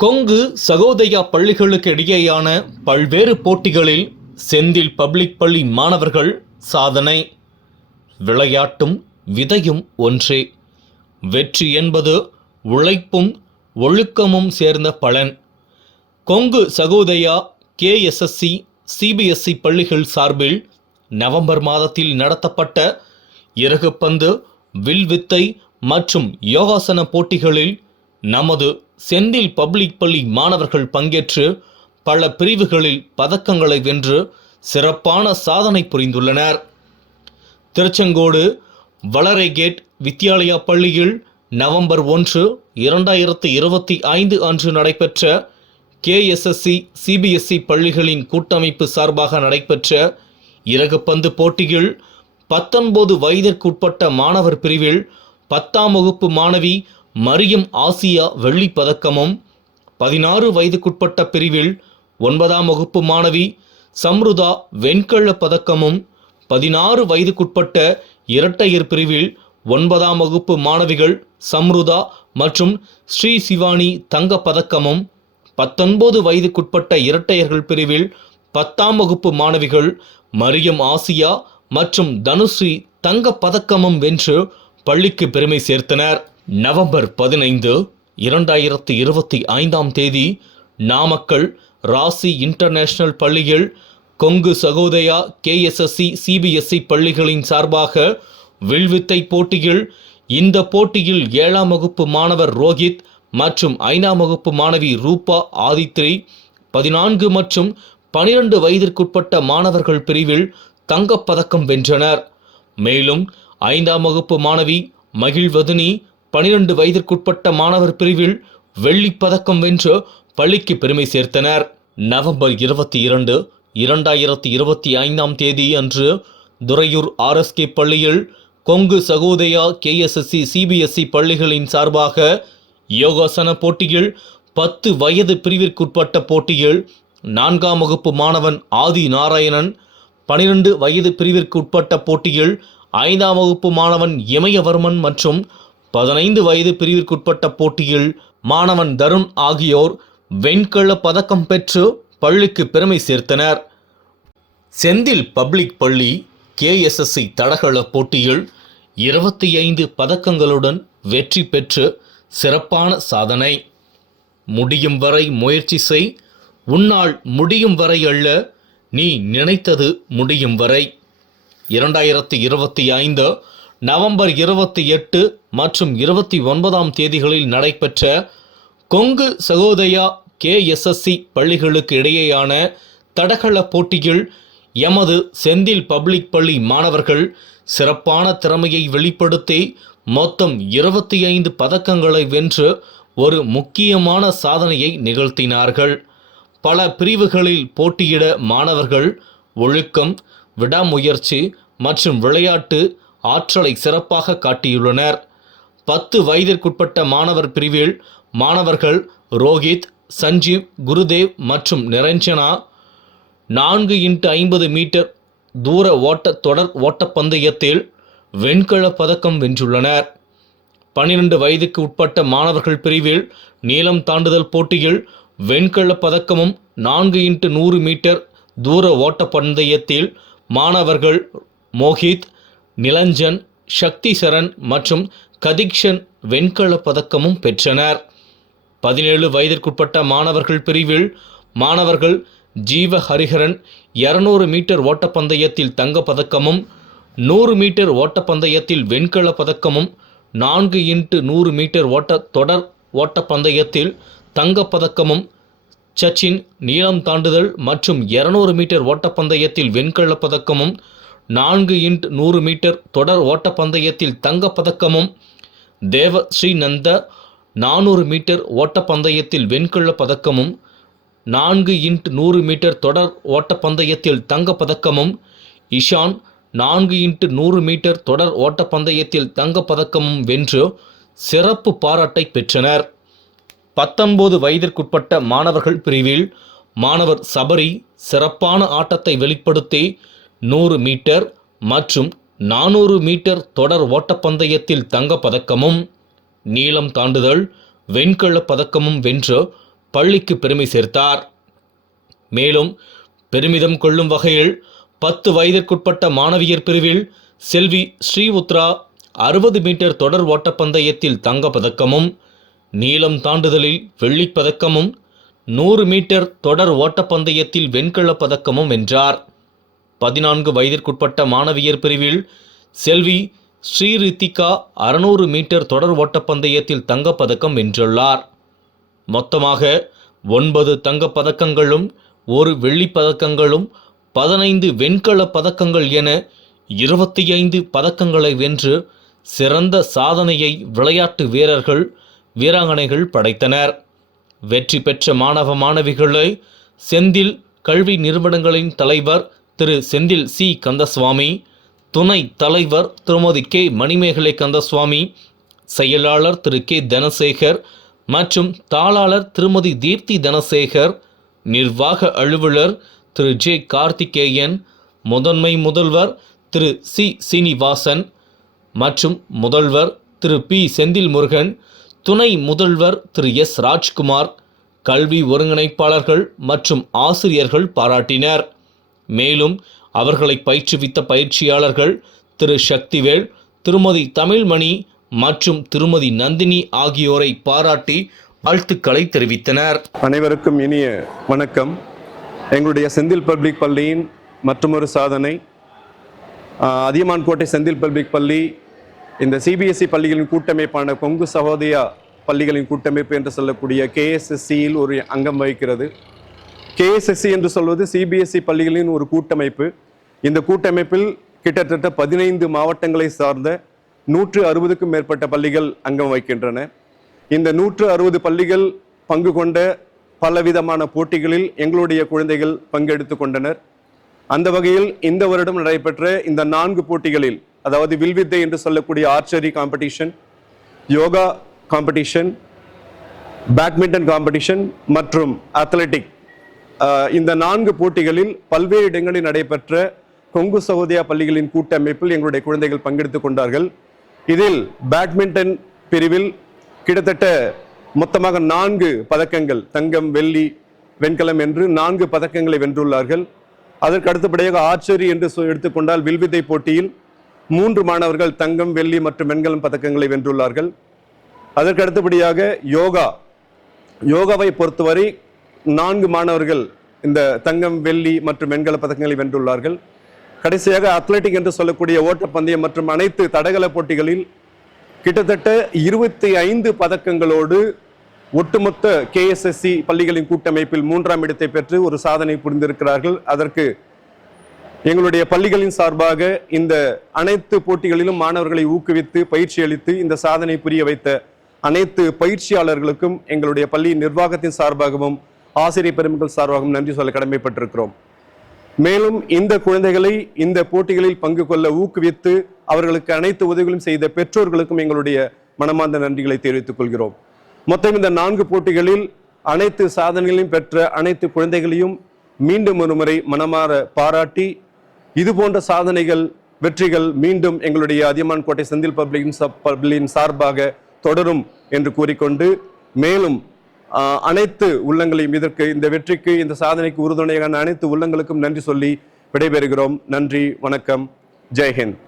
கொங்கு சகோதயா பள்ளிகளுக்கு இடையேயான பல்வேறு போட்டிகளில் செந்தில் பப்ளிக் பள்ளி மாணவர்கள் சாதனை. விளையாட்டும் விதையும் ஒன்றே. வெற்றி என்பது உழைப்பும் ஒழுக்கமும் சேர்ந்த பலன். கொங்கு சகோதயா கேஎஸ்எஸ்சி சிபிஎஸ்இ பள்ளிகள் சார்பில் நவம்பர் மாதத்தில் நடத்தப்பட்ட இறகுப்பந்து வில்வித்தை மற்றும் யோகாசன போட்டிகளில் நமது செந்தில் பப்ளிக் பள்ளி மாணவர்கள் பங்கேற்று பல பிரிவுகளில் பதக்கங்களை வென்று சிறப்பான சாதனை புரிந்துள்ளனர். திருச்செங்கோடு வளரை கேட் வித்யாலயா பள்ளியில் நவம்பர் ஒன்று இரண்டாயிரத்து இருபத்தி ஐந்து அன்று நடைபெற்ற கேஎஸ்எஸ்சி சிபிஎஸ்இ பள்ளிகளின் கூட்டமைப்பு சார்பாக நடைபெற்ற இறகுப்பந்து போட்டியில் பத்தொன்பது வயதிற்குட்பட்ட மாணவர் பிரிவில் பத்தாம் வகுப்பு மாணவி மரியம் ஆசியா வெள்ளிப் பதக்கமும் பதினாறு வயதுக்குட்பட்ட பிரிவில் ஒன்பதாம் வகுப்பு மாணவி சம்ருதா வெண்கலப் பதக்கமும் பதினாறு வயதுக்குட்பட்ட இரட்டையர் பிரிவில் ஒன்பதாம் வகுப்பு மாணவிகள் சம்ருதா மற்றும் ஸ்ரீ சிவானி தங்க பதக்கமும் பத்தொன்பது வயதுக்குட்பட்ட இரட்டையர்கள் பிரிவில் பத்தாம் வகுப்பு மாணவிகள் மரியம் ஆசியா மற்றும் தனுஸ்ரீ தங்க பதக்கமும் வென்று பள்ளிக்கு பெருமை சேர்த்தனர். நவம்பர் பதினைந்து இரண்டாயிரத்தி இருபத்தி ஐந்தாம் தேதி நாமக்கல் ராசி இன்டர்நேஷனல் பள்ளியில் கொங்கு சகோதயா கேஎஸ்எஸ்சி சிபிஎஸ்இ பள்ளிகளின் சார்பாக வில்வித்தை போட்டியில் இந்த போட்டியில் ஏழாம் வகுப்பு மாணவர் ரோஹித் மற்றும் ஐந்தாம் வகுப்பு மாணவி ரூபா ஆதித்ரி பதினான்கு மற்றும் பனிரெண்டு வயதிற்குட்பட்ட மாணவர்கள் பிரிவில் தங்கப் பதக்கம் வென்றனர். மேலும் ஐந்தாம் வகுப்பு மாணவி மகிழ்வதினி பனிரெண்டு வயதிற்குட்பட்ட மாணவர் பிரிவில் வெள்ளி பதக்கம் வென்று பள்ளிக்கு பெருமை சேர்த்தனர். நவம்பர் இருபத்தி இரண்டு இரண்டாயிரத்தி இருபத்தி ஐந்தாம் தேதி அன்று துறையூர் ஆர்எஸ்கே பள்ளியில் கொங்கு சகோதயா கேஎஸ்எஸ்சி சிபிஎஸ்இ பள்ளிகளின் சார்பாக யோகாசன போட்டியில் பத்து வயது பிரிவிற்குட்பட்ட போட்டியில் நான்காம் வகுப்பு மாணவன் ஆதி நாராயணன் பனிரெண்டு வயது பிரிவிற்குட்பட்ட போட்டியில் ஐந்தாம் வகுப்பு மாணவன் இமயவர்மன் மற்றும் பதினைந்து வயது பிரிவிற்குட்பட்ட போட்டியில் மாணவன் தருண் ஆகியோர் வெண்கல பதக்கம் பெற்று பள்ளிக்கு பெருமை சேர்த்தனர். செந்தில் பப்ளிக் பள்ளி கேஎஸ்எஸ்சி தடகள போட்டியில் இருபத்தி ஐந்து பதக்கங்களுடன் வெற்றி பெற்று சிறப்பான சாதனை. முடியும் வரை முயற்சி செய் உன்னால் முடியும் வரை அல்ல நீ நினைத்தது முடியும் வரை. இரண்டாயிரத்தி இருபத்தி ஐந்து நவம்பர் இருபத்தி எட்டு மற்றும் இருபத்தி ஒன்பதாம் தேதிகளில் நடைபெற்ற கொங்கு சகோதயா கேஎஸ்எஸ்சி பள்ளிகளுக்கு இடையேயான தடகள போட்டியில் எமது செந்தில் பப்ளிக் பள்ளி மாணவர்கள் சிறப்பான திறமையை வெளிப்படுத்தி மொத்தம் இருபத்தி ஐந்து பதக்கங்களை வென்று ஒரு முக்கியமான சாதனையை நிகழ்த்தினார்கள். பல பிரிவுகளில் போட்டியிட மாணவர்கள் ஒழுக்கம் விடாமுயற்சி மற்றும் விளையாட்டு ஆற்றலை சிறப்பாக காட்டியுள்ளனர். பத்து வயதிற்குட்பட்ட மாணவர் பிரிவில் மாணவர்கள் ரோஹித் சஞ்சீவ் குருதேவ் மற்றும் நிரஞ்சனா நான்கு இன்ட்டு ஐம்பது மீட்டர் தூர ஓட்ட தொடர் ஓட்டப்பந்தயத்தில் வெண்கலப் பதக்கம் வென்றுள்ளனர். பன்னிரண்டு வயதுக்கு உட்பட்ட மாணவர்கள் பிரிவில் நீளம் தாண்டுதல் போட்டியில் வெண்கலப் பதக்கமும் நான்கு இன்ட்டு நூறு மீட்டர் தூர ஓட்டப்பந்தயத்தில் மாணவர்கள் மோஹித் நிலஞ்சன் சக்தி சரண் மற்றும் கதிக்ஷன் வெண்கலப் பதக்கமும் பெற்றனர். பதினேழு வயதிற்குட்பட்ட மாணவர்கள் பிரிவில் மாணவர்கள் ஜீவ ஹரிஹரன் இருநூறு மீட்டர் ஓட்டப்பந்தயத்தில் தங்கப்பதக்கமும் நூறு மீட்டர் ஓட்டப்பந்தயத்தில் வெண்கல பதக்கமும் நான்கு இன்ட்டு நூறு மீட்டர் ஓட்ட தொடர் ஓட்டப்பந்தயத்தில் தங்கப்பதக்கமும் சச்சின் நீளம் தாண்டுதல் மற்றும் 200 மீட்டர் ஓட்டப்பந்தயத்தில் வெண்கலப் பதக்கமும் நான்கு இன்ட் நூறு மீட்டர் தொடர் ஓட்டப்பந்தயத்தில் தங்கப் பதக்கமும் தேவ ஸ்ரீநந்த நானூறு மீட்டர் ஓட்டப்பந்தயத்தில் வெண்கலப் பதக்கமும் நான்கு இன்ட் நூறு மீட்டர் தொடர் ஓட்டப்பந்தயத்தில் தங்கப்பதக்கமும் இஷான் நான்கு இன்ட்டு நூறு மீட்டர் தொடர் ஓட்டப்பந்தயத்தில் தங்கப்பதக்கமும் வென்று சிறப்பு பாராட்டை பெற்றனர். பத்தொன்பது வயதிற்குட்பட்ட மாணவர்கள் பிரிவில் மாணவர் சபரி சிறப்பான ஆட்டத்தை வெளிப்படுத்தி நூறு மீட்டர் மற்றும் நானூறு மீட்டர் தொடர் ஓட்டப்பந்தயத்தில் தங்கப்பதக்கமும் நீளம் தாண்டுதல் வெண்கலப் பதக்கமும் வென்று பள்ளிக்கு பெருமை சேர்த்தார். மேலும் பெருமிதம் கொள்ளும் வகையில் பத்து வயதிற்குட்பட்ட மாணவியர் பிரிவில் செல்வி ஸ்ரீவுத்ரா அறுபது மீட்டர் தொடர் ஓட்டப்பந்தயத்தில் தங்கப் பதக்கமும் நீளம் தாண்டுதலில் வெள்ளிப் பதக்கமும் நூறு மீட்டர் தொடர் ஓட்டப்பந்தயத்தில் வெண்கலப் பதக்கமும் வென்றார். பதினான்கு வயதிற்குட்பட்ட மாணவியர் பிரிவில் செல்வி ஸ்ரீரித்திகா அறுநூறு மீட்டர் தொடர் ஓட்டப்பந்தயத்தில் தங்கப்பதக்கம் வென்றுள்ளார். மொத்தமாக ஒன்பது தங்கப்பதக்கங்களும் ஒரு வெள்ளிப் பதக்கங்களும் பதினைந்து வெண்கல பதக்கங்கள் என இருபத்தி ஐந்து பதக்கங்களை வென்று சிறந்த சாதனையை விளையாட்டு வீரர்கள் வீராங்கனைகள் படைத்தனர். வெற்றி பெற்ற மாணவ மாணவிகளை செந்தில் கல்வி நிறுவனங்களின் தலைவர் திரு செந்தில் சி. கந்தசுவாமி துணை தலைவர் திருமதி கே. மணிமேகலை கந்தசுவாமி செயலாளர் திரு கே. தனசேகர் மற்றும் தாளாளர் திருமதி தீப்தி தனசேகர் நிர்வாக அலுவலர் திரு ஜே. கார்த்திகேயன் முதன்மை முதல்வர் திரு சி. சீனிவாசன் மற்றும் முதல்வர் திரு பி. செந்தில் முருகன் துணை முதல்வர் திரு எஸ். ராஜ்குமார் கல்வி ஒருங்கிணைப்பாளர்கள் மற்றும் ஆசிரியர்கள் பாராட்டினர். மேலும் அவர்களை பயிற்றுவித்த பயிற்சியாளர்கள் திரு. சக்திவேல் திருமதி தமிழ்மணி மற்றும் திருமதி நந்தினி ஆகியோரை பாராட்டி வாழ்த்துக்களை தெரிவித்தனர். அனைவருக்கும் இனிய வணக்கம். எங்களுடைய செந்தில் பப்ளிக் பள்ளியின் மற்றொரு சாதனை அதியமான்கோட்டை செந்தில் பப்ளிக் பள்ளி இந்த சிபிஎஸ்இ பள்ளிகளின் கூட்டமைப்பான கொங்கு சகோதயா பள்ளிகளின் கூட்டமைப்பு என்று சொல்லக்கூடிய கேஎஸ்எஸ்சியில் ஒரு அங்கம் வகிக்கிறது. கேஎஸ்எஸ்சி என்று சொல்வது சிபிஎஸ்இ பள்ளிகளின் ஒரு கூட்டமைப்பு. இந்த கூட்டமைப்பில் கிட்டத்தட்ட பதினைந்து மாவட்டங்களை சார்ந்த நூற்று அறுபதுக்கும் மேற்பட்ட பள்ளிகள் அங்கம் வகிக்கின்றன. இந்த நூற்று அறுபது பள்ளிகள் பங்கு கொண்ட பலவிதமான போட்டிகளில் எங்களுடைய குழந்தைகள் பங்கெடுத்து கொண்டனர். அந்த வகையில் இந்த வருடம் நடைபெற்ற இந்த நான்கு போட்டிகளில் அதாவது வில்வித்தை என்று சொல்லக்கூடிய archery competition yoga competition badminton competition மற்றும் அத்லெட்டிக் இந்த நான்கு போட்டிகளில் பல்வேறு இடங்களில் நடைபெற்ற கொங்கு சகோதயா பள்ளிகளின் கூட்டமைப்பில் எங்களுடைய குழந்தைகள் பங்கெடுத்துக் கொண்டார்கள். இதில் பேட்மிண்டன் பிரிவில் கிட்டத்தட்ட மொத்தமாக நான்கு பதக்கங்கள் தங்கம் வெள்ளி வெண்கலம் என்று நான்கு பதக்கங்களை வென்றுள்ளார்கள். அதற்கு அடுத்தபடியாக ஆச்சரி என்று சொ- எடுத்துக்கொண்டால் வில்வித்தை போட்டியில் மூன்று மாணவர்கள் தங்கம் வெள்ளி மற்றும் வெண்கலம் பதக்கங்களை வென்றுள்ளார்கள். அதற்கு அடுத்தபடியாக யோகா. யோகாவை பொறுத்தவரை நான்கு மாணவர்கள் இந்த தங்கம் வெள்ளி மற்றும் வெண்கல பதக்கங்களை வென்றுள்ளார்கள். கடைசியாக அத்லெட்டிக் என்று சொல்லக்கூடிய ஓட்டப்பந்தயம் மற்றும் அனைத்து தடகள போட்டிகளில் கிட்டத்தட்ட இருபத்தி ஐந்து பதக்கங்களோடு ஒட்டுமொத்த கேஎஸ்எஸ்சி பள்ளிகளின் கூட்டமைப்பில் மூன்றாம் இடத்தை பெற்று ஒரு சாதனை புரிந்திருக்கிறார்கள். அதற்கு எங்களுடைய பள்ளிகளின் சார்பாக இந்த அனைத்து போட்டிகளிலும் மாணவர்களை ஊக்குவித்து பயிற்சி அளித்து இந்த சாதனை புரிய வைத்த அனைத்து பயிற்சியாளர்களுக்கும் எங்களுடைய பள்ளி நிர்வாகத்தின் சார்பாகவும் ஆசிரியர் பெருமக்கள் சார்பாகவும் நன்றி சொல்ல கடமைப்பட்டிருக்கிறோம். மேலும் இந்த குழந்தைகளை இந்த போட்டிகளில் பங்கு கொள்ள ஊக்குவித்து அவர்களுக்கு அனைத்து உதவிகளும் செய்த பெற்றோர்களுக்கும் எங்களுடைய மனமார்ந்த நன்றிகளை தெரிவித்துக் கொள்கிறோம். மொத்தம் இந்த நான்கு போட்டிகளில் அனைத்து சாதனைகளையும் பெற்ற அனைத்து குழந்தைகளையும் மீண்டும் ஒரு முறை மனமாற பாராட்டி இது போன்ற சாதனைகள் வெற்றிகள் மீண்டும் எங்களுடைய அதியமான் கோட்டை செந்தில் பப்ளிகின் பப்ளியின் சார்பாக தொடரும் என்று கூறிக்கொண்டு மேலும் அனைத்து உள்ளங்களையும் இதற்கு இந்த வெற்றிக்கு இந்த சாதனைக்கு உறுதுணையான அனைத்து உள்ளங்களுக்கும் நன்றி சொல்லி விடைபெறுகிறோம். நன்றி வணக்கம். ஜெய்ஹிந்த்